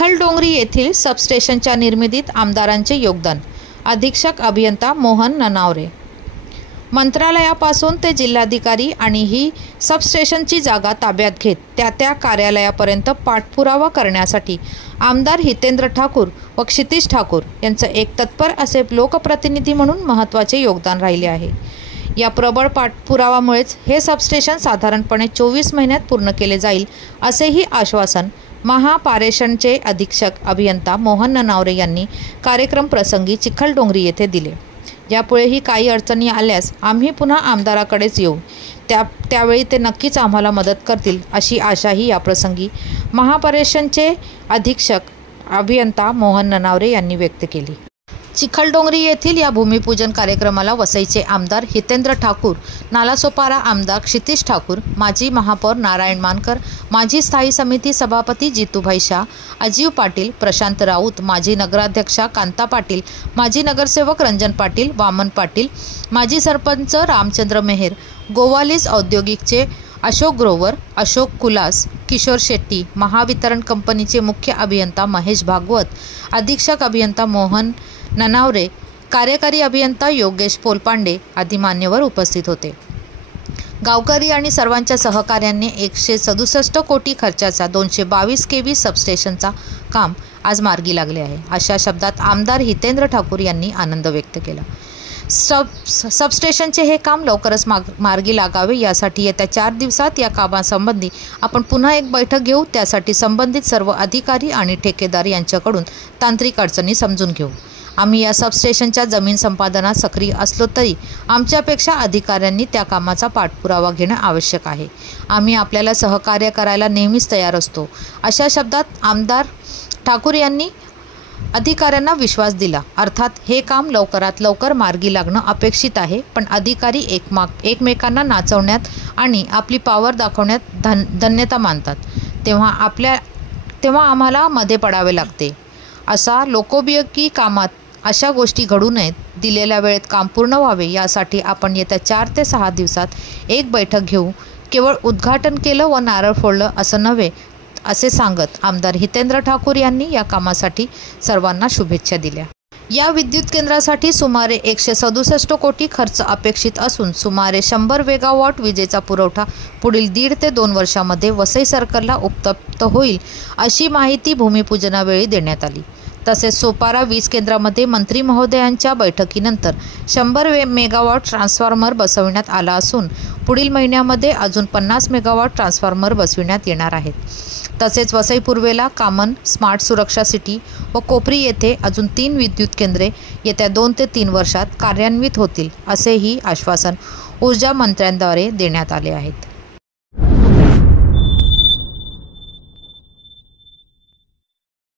चिखलडोंगरी येथील सबस्टेशनच्या निर्मितीत आमदारांचे योगदान. अधीक्षक अभियंता मोहन ननावरे. मंत्रालयापासून ते जिल्हाधिकारी आणि ही सबस्टेशनची जागा ताब्यात घेत त्या कार्यालयापर्यंत पाठपुरावा करण्यासाठी आमदार हितेंद्र ठाकूर व क्षितिज ठाकूर यांचं एक तत्पर असे लोकप्रतिनिधी म्हणून महत्त्वाचे योगदान राहिले आहे. या प्रबळ पाठपुरावामुळेच हे सबस्टेशन साधारणपणे 24 महिन्यात पूर्ण केले जाईल असेही आश्वासन महापारेषणचे अधीक्षक अभियंता मोहन ननावरे यांनी कार्यक्रम प्रसंगी चिखलडोंगरी येथे दिले. यापुढेही काही अडचणी आल्यास आम्ही पुन्हा आमदाराकडेच येऊ. त्यावेळी ते नक्कीच आम्हाला मदत करतील अशी आशाही याप्रसंगी महापारेषणचे अधीक्षक अभियंता मोहन ननावरे यांनी व्यक्त केली. चिखलडोंगरी येथील या भूमिपूजन कार्यक्रमाला वसईचे आमदार हितेंद्र ठाकूर, नालासोपारा आमदार क्षितिज ठाकूर, माजी महापौर नारायण मानकर, माजी स्थायी समिती सभापती जितूभाई शाह, अजीव पाटील, प्रशांत राऊत, माजी नगराध्यक्षा कांता पाटील, माजी नगरसेवक रंजन पाटील, वामन पाटील, माजी सरपंच रामचंद्र मेहर, गोवालीज औद्योगिकचे अशोक ग्रोवर, अशोक कुलास, किशोर शेट्टी, महावितरण कंपनीचे मुख्य अभियंता महेश भागवत, अधीक्षक अभियंता मोहन ननावरे, कार्यकारी अभियंता योगेश पोलपांडे आदी मान्यवर उपस्थित होते. गावकरी आणि सर्वांच्या सहकार्याने 167 कोटी खर्चाचा 222 kV सबस्टेशनचा काम आज मार्गी लागले आहे. अशा शब्दात आमदार हितेंद्र ठाकूर यांनी आनंद व्यक्त केला. सबस्टेशनचे हे काम लवकरच मार्गी लागावे यासाठी येत्या 4 दिवसात या कामासंबंधी आपण पुन्हा एक बैठक घेऊ. त्यासाठी संबंधित सर्व अधिकारी आणि ठेकेदार यांच्याकडून तांत्रिक अडचणी समजून घेऊ. आम्ही या सबस्टेशनच्या जमीन संपादनात सक्रिय असलो तरी आमच्यापेक्षा अधिकाऱ्यांनी त्या कामाचा पाठपुरावा घेणं आवश्यक आहे. आम्ही आपल्याला सहकार्य करायला नेहमीच तयार असतो. अशा शब्दात आमदार ठाकूर यांनी अधिकाऱ्यांना विश्वास दिला. अर्थात हे काम लवकरात लवकर मार्गी लागणं अपेक्षित आहे, पण अधिकारी एकमेकांना नाचवण्यात आणि आपली पॉवर दाखवण्यात धन्यता मानतात, तेव्हा आम्हाला मध्ये पडावे लागते. असा लोकोपयोगी कामात अशा गोष्टी घडू नयेत. दिलेल्या वेळेत काम पूर्ण व्हावे यासाठी आपण येत्या 4 ते 6 दिवसात एक बैठक घेऊ. केवळ उद्घाटन केलं व नारळ फोडलं असं नव्हे असे सांगत आमदार हितेंद्र ठाकूर यांनी या कामासाठी सर्वांना शुभेच्छा दिल्या. या विद्युत केंद्रासाठी सुमारे 167 कोटी खर्च अपेक्षित असून सुमारे 100 मेगावॉट विजेचा पुरवठा पुढील 1.5 ते 2 वर्षामध्ये वसई सर्कलला उपलब्ध होईल अशी माहिती भूमिपूजनावेळी देण्यात आली. तसेच सोपारा वीज केंद्रामध्ये मंत्री महोदयांच्या बैठकीनंतर 100 मेगावॉट ट्रान्सफॉर्मर बसविण्यात आला असून पुढील महिन्यामध्ये अजून 50 मेगावॉट ट्रान्सफॉर्मर बसविण्यात येणार आहेत. तसेच वसई पूर्वेला कामन, स्मार्ट सुरक्षा सिटी व कोपरी येथे अजून 3 विद्युत केंद्रे येत्या 2 ते 3 वर्षात कार्यान्वित होतील असेही आश्वासन ऊर्जा मंत्र्यांद्वारे देण्यात आले आहेत.